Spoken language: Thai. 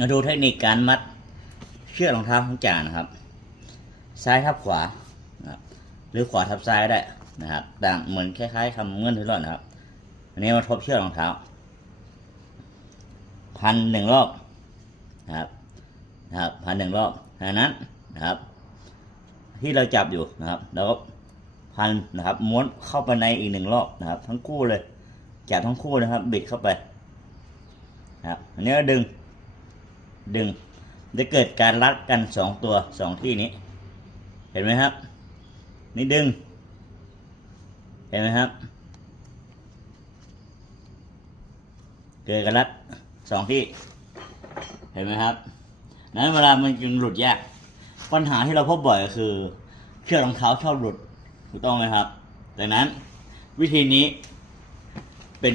มาดูเทคนิคการมัดเชือกรองเท้าของจ่านะครับ ซ้ายทับขวานะครับหรือขวาทับซ้ายก็ได้นะครับต่างเหมือนคล้ายๆคำเงื่อนที่รอนะครับ อันนี้มาทบเชือกรองเท้า พันหนึ่งรอบนะครับนะครับพันหนึ่งรอบดังนั้นนะครับ ที่เราจับอยู่นะครับแล้วก็พันนะครับ ม้วนเข้าไปในอีกหนึ่งรอบนะครับ ทั้งคู่เลยจับทั้งคู่นะครับ บิดเข้าไปนะครับอันนี้ก็ดึง ดึงจะเกิดการรัดกันสองตัวสองที่นี้ เห็นไหมครับ นี่ดึง เห็นไหมครับ เกิดการรัดสองที่ เห็นไหมครับ นั้นเวลามันจึงหลุดยาก ปัญหาที่เราพบบ่อยก็คือเชือกรองเท้าชอบหลุดถูกต้องไหมครับดังนั้นวิธีนี้เป็น